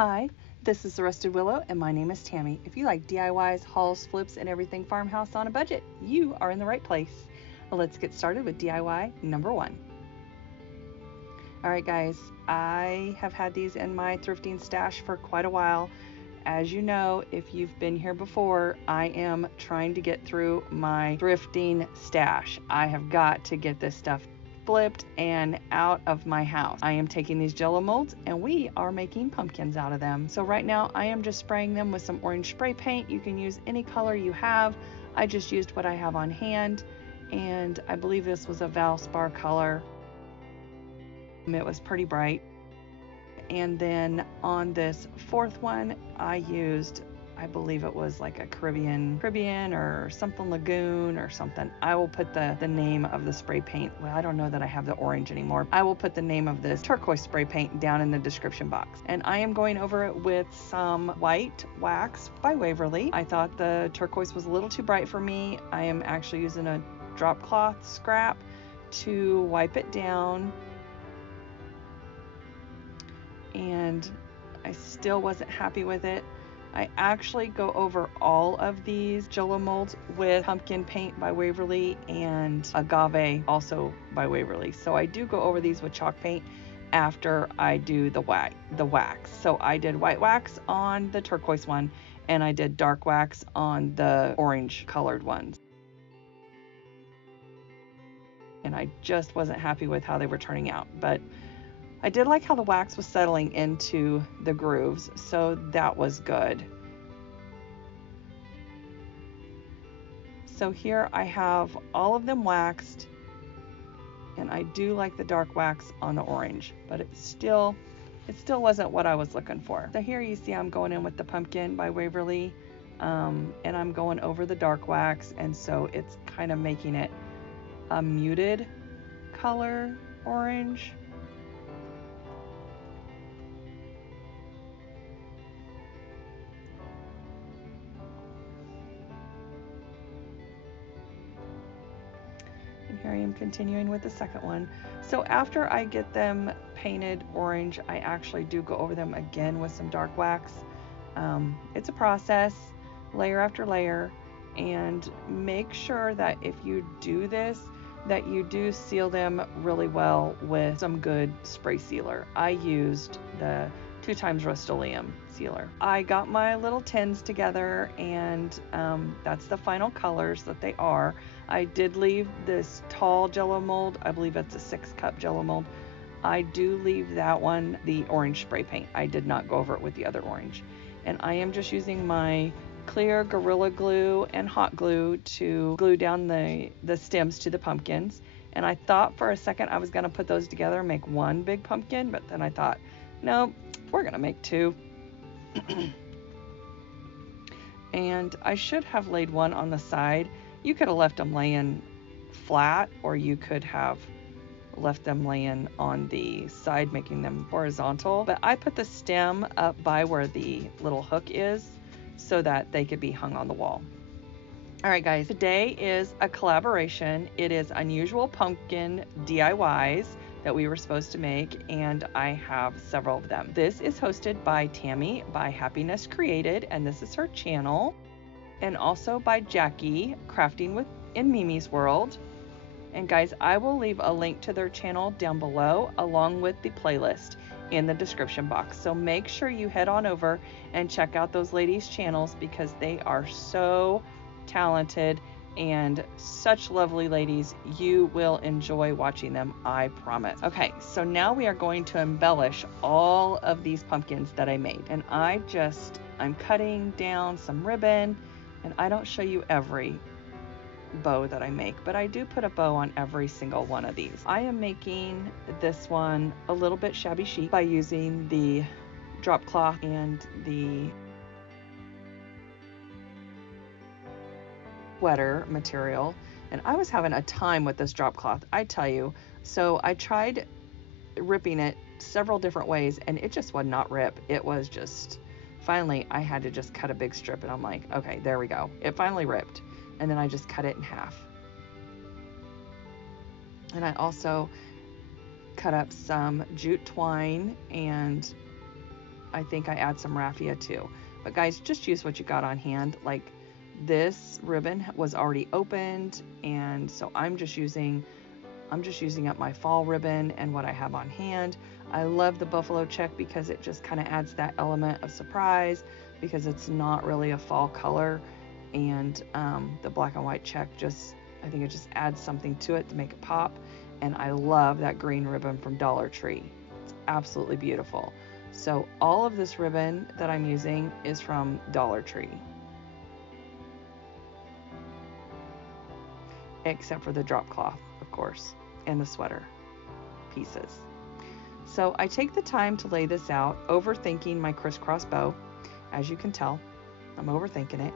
Hi, this is The Rusted Willow, and my name is Tammy. If you like DIYs, hauls, flips, and everything farmhouse on a budget, you are in the right place. Let's get started with DIY number 1. Alright guys, I have had these in my thrifting stash for quite a while. As you know, if you've been here before, I am trying to get through my thrifting stash. I have got to get this stuff flipped and out of my house. I am taking these Jell-O molds and we are making pumpkins out of them. So right now I am just spraying them with some orange spray paint. You can use any color you have. I just used what I have on hand, and I believe this was a Valspar color. It was pretty bright. And then on this fourth one I used, I believe it was like a Caribbean or something, lagoon or something. I will put the name of the spray paint. Well, I don't know that I have the orange anymore. I will put the name of this turquoise spray paint down in the description box. And I am going over it with some white wax by Waverly. I thought the turquoise was a little too bright for me. I am actually using a drop cloth scrap to wipe it down. And I still wasn't happy with it. I actually go over all of these Jell-O molds with pumpkin paint by Waverly and agave also by Waverly. So I do go over these with chalk paint after I do the wax. So I did white wax on the turquoise one and I did dark wax on the orange colored ones. And I just wasn't happy with how they were turning out, but I did like how the wax was settling into the grooves, so that was good. So here I have all of them waxed, and I do like the dark wax on the orange, but it still wasn't what I was looking for. So here you see I'm going in with the pumpkin by Waverly, and I'm going over the dark wax, and so it's kind of making it a muted color orange. Here I am continuing with the second one. So after I get them painted orange, I actually do go over them again with some dark wax. It's a process, layer after layer, and make sure that if you do this, that you do seal them really well with some good spray sealer. I used the 2x Rust-Oleum sealer. I got my little tins together, and that's the final colors that they are. I did leave this tall Jell-O mold. I believe it's a 6-cup Jell-O mold. I do leave that one the orange spray paint. I did not go over it with the other orange. And I am just using my clear Gorilla Glue and hot glue to glue down the stems to the pumpkins. And I thought for a second I was going to put those together and make one big pumpkin, but then I thought, no, we're going to make two. And I should have laid one on the side. You could have left them laying flat, or you could have left them laying on the side, making them horizontal. But I put the stem up by where the little hook is so that they could be hung on the wall. All right, guys, today is a collaboration. It is Unusual Pumpkin DIYs that we were supposed to make, and I have several of them. This is hosted by Tammy by Happiness Created, and this is her channel, and also by Jackie Crafting in Mimi's World. And guys, I will leave a link to their channel down below along with the playlist in the description box. So make sure you head on over and check out those ladies' channels because they are so talented and such lovely ladies. You will enjoy watching them, I promise. Okay, so now we are going to embellish all of these pumpkins that I made. And I'm cutting down some ribbon, and I don't show you every bow that I make, but I do put a bow on every single one of these. I am making this one a little bit shabby chic by using the drop cloth and the sweater material, and I was having a time with this drop cloth, I tell you. So I tried ripping it several different ways and it just would not rip. It was just, finally I had to just cut a big strip, and I'm like, okay, there we go, it finally ripped. And then I just cut it in half. And I also cut up some jute twine and I think I add some raffia too. But guys, just use what you got on hand. Like, this ribbon was already opened, and so I'm just using up my fall ribbon and what I have on hand. I love the buffalo check because it just kind of adds that element of surprise, because it's not really a fall color, and the black and white check I think it just adds something to it to make it pop. And I love that green ribbon from Dollar Tree. It's absolutely beautiful. So all of this ribbon that I'm using is from Dollar Tree, except for the drop cloth, of course, and the sweater pieces. So I take the time to lay this out, overthinking my crisscross bow. As you can tell, I'm overthinking it.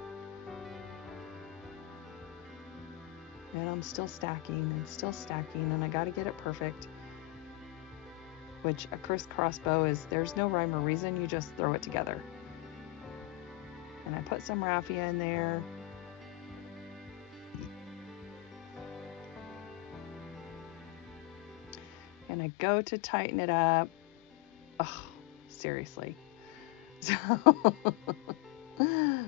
And I'm still stacking, and I got to get it perfect. Which a crisscross bow is, there's no rhyme or reason, you just throw it together. And I put some raffia in there. And I go to tighten it up. Oh, seriously. So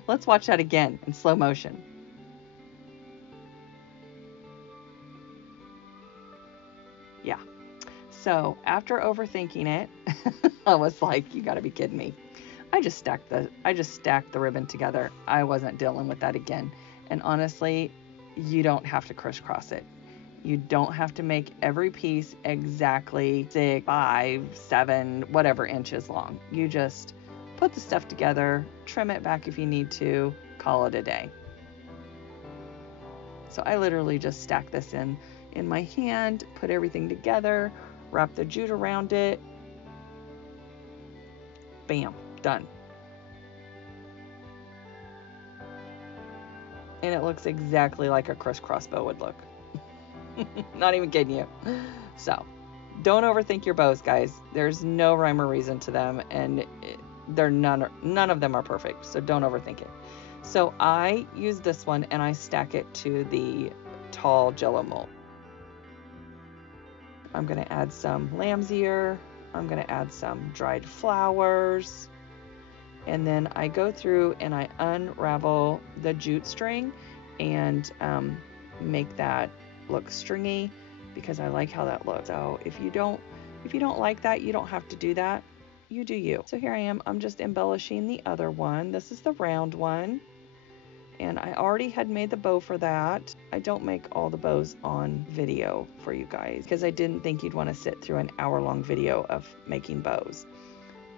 let's watch that again in slow motion. Yeah. So after overthinking it, I was like, you gotta be kidding me. I just stacked the ribbon together. I wasn't dealing with that again. And honestly, you don't have to crisscross it. You don't have to make every piece exactly 6, 5, 7, whatever inches long. You just put the stuff together, trim it back if you need to, call it a day. So I literally just stack this in my hand, put everything together, wrap the jute around it. Bam, done. And it looks exactly like a crisscross bow would look. Not even kidding you. So don't overthink your bows, guys. There's no rhyme or reason to them, and none of them are perfect, so don't overthink it. So I use this one and I stack it to the tall Jell-O mold. I'm going to add some lamb's ear. I'm going to add some dried flowers. And then I go through and I unravel the jute string and make that look stringy, because I like how that looks. So if you don't like that, you don't have to do that. You do you. So here I am. I'm just embellishing the other one. This is the round one. And I already had made the bow for that. I don't make all the bows on video for you guys because I didn't think you'd want to sit through an hour-long video of making bows.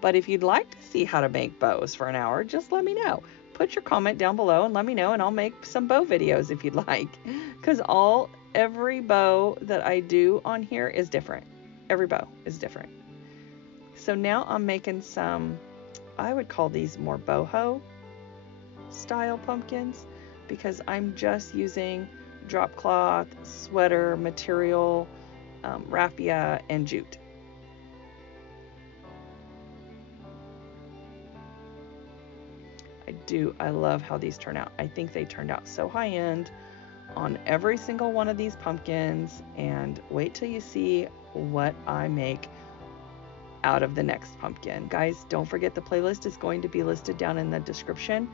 But if you'd like to see how to make bows for an hour, just let me know. Put your comment down below and let me know, and I'll make some bow videos if you'd like. Because every bow that I do on here is different. Every bow is different. So now I'm making some, I would call these more BOHO style pumpkins, because I'm just using drop cloth, sweater material, raffia, and jute. I love how these turn out. I think they turned out so high end on every single one of these pumpkins, and wait till you see what I make out of the next pumpkin. Guys, don't forget the playlist is going to be listed down in the description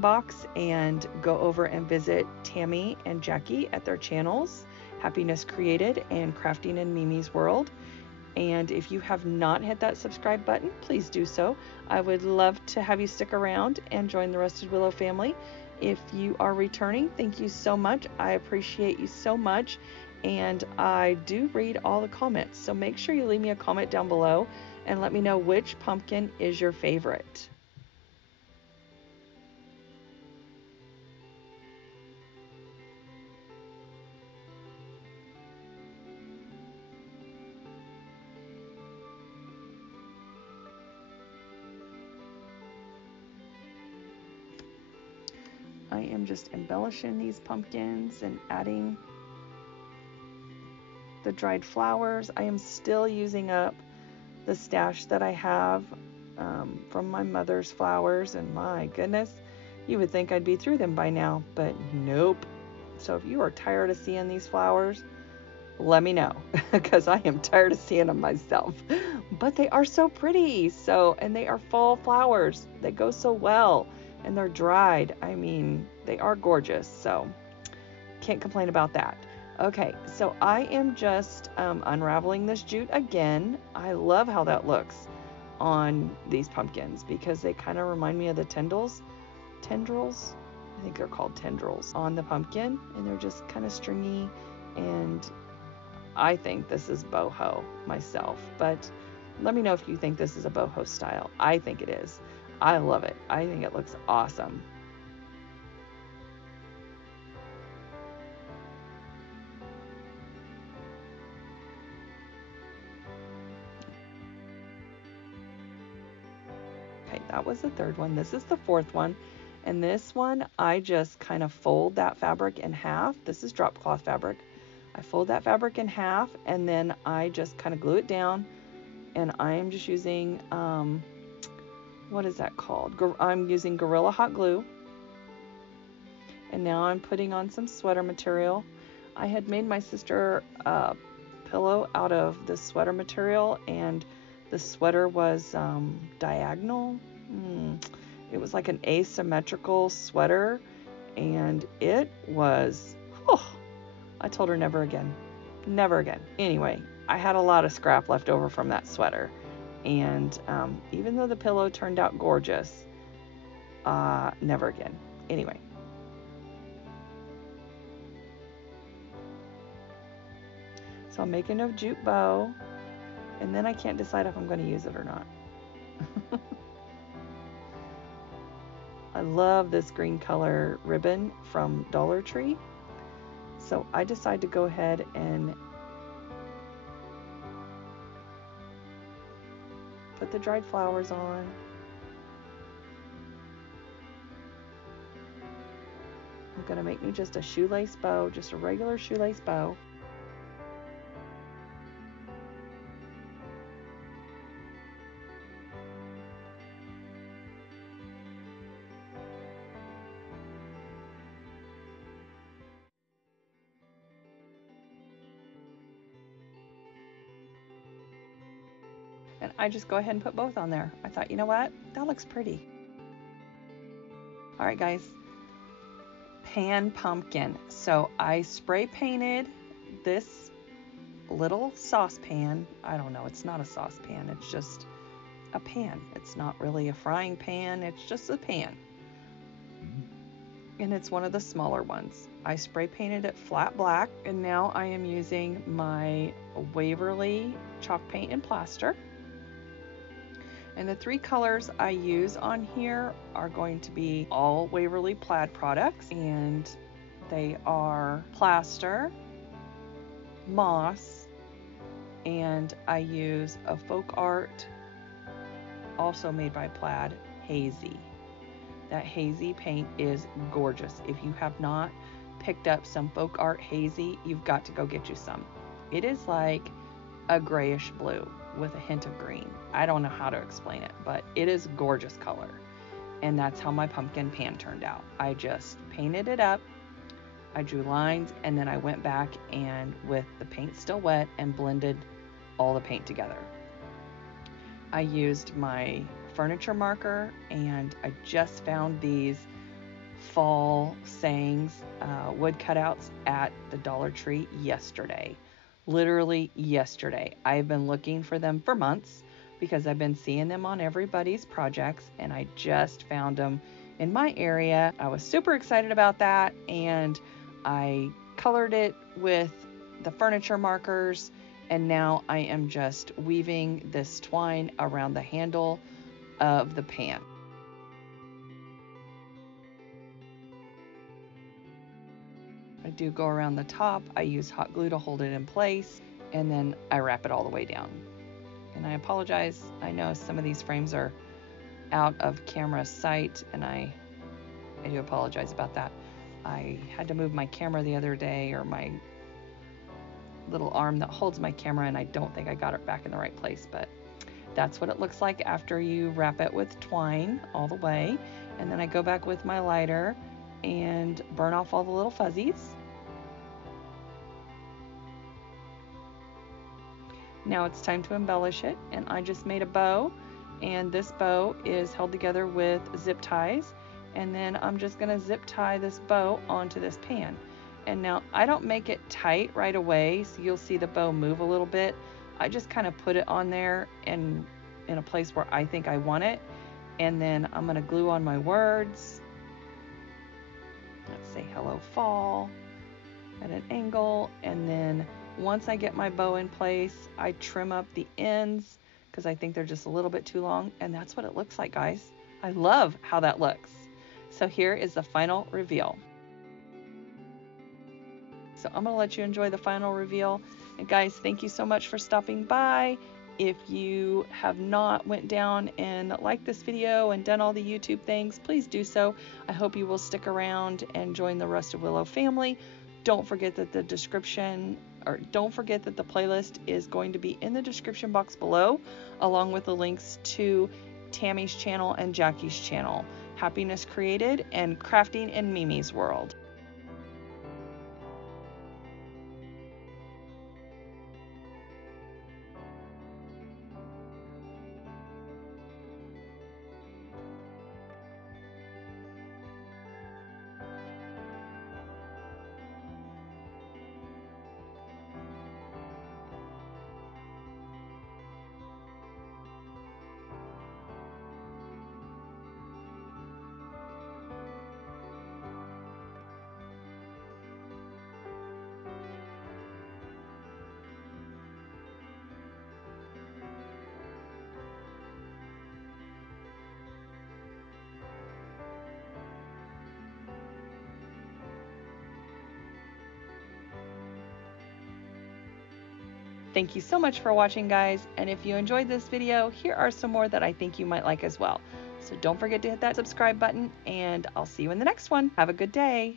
box, and go over and visit Tammy and Jackie at their channels, Happiness Created and Crafting in Mimi's World. And if you have not hit that subscribe button, please do so. I would love to have you stick around and join the Rusted Willow family. If you are returning, thank you so much. I appreciate you so much, and I do read all the comments. So make sure you leave me a comment down below and let me know which pumpkin is your favorite. I am just embellishing these pumpkins and adding the dried flowers. I am still using up the stash that I have from my mother's flowers, and my goodness, you would think I'd be through them by now, but nope. So if you are tired of seeing these flowers, let me know because I am tired of seeing them myself. But they are so pretty. So, and they are fall flowers. They go so well and they're dried. I mean, they are gorgeous. So, can't complain about that. Okay, so I am just unraveling this jute again. I love how that looks on these pumpkins because they kind of remind me of the tendrils. I think they're called tendrils on the pumpkin, and they're just kind of stringy, and I think this is boho myself, but let me know if you think this is a boho style. I think it is. I love it. I think it looks awesome. Okay, that was the third one. This is the fourth one. And this one, I just kind of fold that fabric in half. This is drop cloth fabric. I fold that fabric in half and then I just kind of glue it down. And I am just using, what is that called? I'm using Gorilla Hot Glue. And now I'm putting on some sweater material. I had made my sister a pillow out of this sweater material, and the sweater was diagonal. It was like an asymmetrical sweater, and it was, I told her never again. Never again. Anyway, I had a lot of scrap left over from that sweater, and even though the pillow turned out gorgeous, never again. Anyway. So I'm making a jute bow, and then I can't decide if I'm going to use it or not. I love this green color ribbon from Dollar Tree. So I decided to go ahead and put the dried flowers on. I'm going to make me just a shoelace bow, just a regular shoelace bow. And I just go ahead and put both on there. I thought, you know what? That looks pretty. All right, guys. Pan pumpkin. So I spray painted this little saucepan. I don't know. It's not a saucepan. It's just a pan. It's not really a frying pan. It's just a pan. And it's one of the smaller ones. I spray painted it flat black. And now I am using my Waverly chalk paint and plaster. And the three colors I use on here are going to be all Waverly Plaid products, and they are plaster, moss, and I use a folk art, also made by Plaid, Hazy. That Hazy paint is gorgeous. If you have not picked up some folk art Hazy, you've got to go get you some. It is like a grayish blue with a hint of green. I don't know how to explain it, but it is a gorgeous color. And that's how my pumpkin pan turned out. I just painted it up, I drew lines, and then I went back and with the paint still wet and blended all the paint together. I used my furniture marker, and I just found these fall sayings wood cutouts at the Dollar Tree yesterday. Literally yesterday. I've been looking for them for months because I've been seeing them on everybody's projects, and I just found them in my area. I was super excited about that, and I colored it with the furniture markers, and now I am just weaving this twine around the handle of the pan. I do go around the top. I use hot glue to hold it in place, and then I wrap it all the way down. And I apologize. I know some of these frames are out of camera sight, and I do apologize about that. I had to move my camera the other day, or my little arm that holds my camera, and I don't think I got it back in the right place, but that's what it looks like after you wrap it with twine all the way. And then I go back with my lighter and burn off all the little fuzzies. Now it's time to embellish it, and I just made a bow, and this bow is held together with zip ties, and then I'm just going to zip tie this bow onto this pan. And now I don't make it tight right away, so you'll see the bow move a little bit. I just kind of put it on there and in a place where I think I want it, and then I'm going to glue on my words. Let's say hello fall at an angle, and then once I get my bow in place, I trim up the ends because I think they're just a little bit too long, and that's what it looks like, guys. I love how that looks. So here is the final reveal. So I'm going to let you enjoy the final reveal. And guys, thank you so much for stopping by. If you have not went down and liked this video and done all the YouTube things, please do so. I hope you will stick around and join the Rusted Willow family. Don't forget that the playlist is going to be in the description box below, along with the links to Tammy's channel and Jackie's channel, Happiness Created and Crafting in Mimi's World. Thank you so much for watching, guys, and if you enjoyed this video, here are some more that I think you might like as well. So don't forget to hit that subscribe button, and I'll see you in the next one. Have a good day.